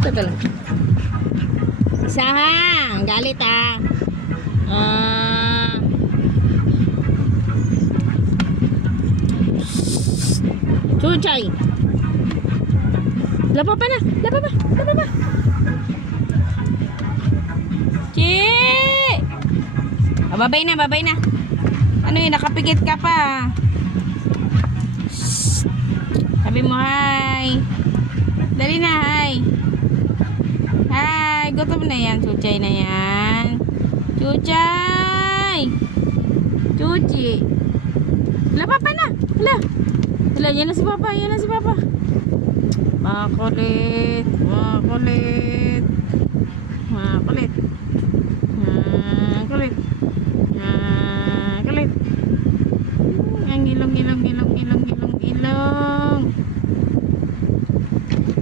Teka lang. Isahang. Galit ah. Chuchay. Lapa pa na. Lapa pa. Lapa pa. Chi! Babay na, babay na. Ano yun, nakapikit ka pa. Shhh. Sabi mo, hi. Dali na, hi. Hi, gutom na yan. Chuchay na yan. Chuchay! Chuchi! Wala, papa na! Wala! Wala, yan na si papa. Yan na si papa. Makulit. Makulit. Makulit. Makulit. Makulit. Ang ilong, ilong, ilong, ilong, ilong, ilong.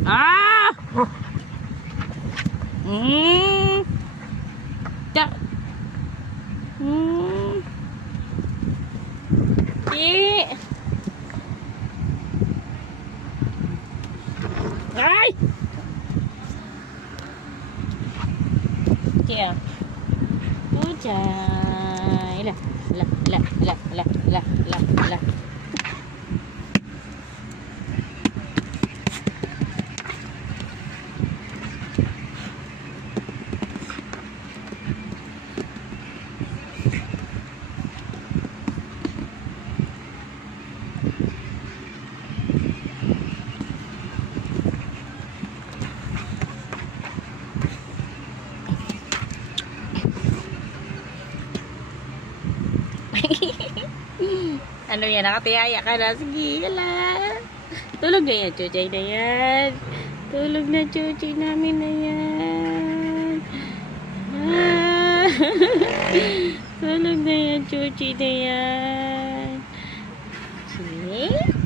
Ah! Da. Ay! Kaya. Pucay. La, la, la, la, la, la, la, la. Ano yan? Nakatiyaya ka na. Sige, hala. Tulog na yan, chuchay na yan. Tulog na, chuchay namin na yan. Tulog na yan, chuchay na yan. Sige.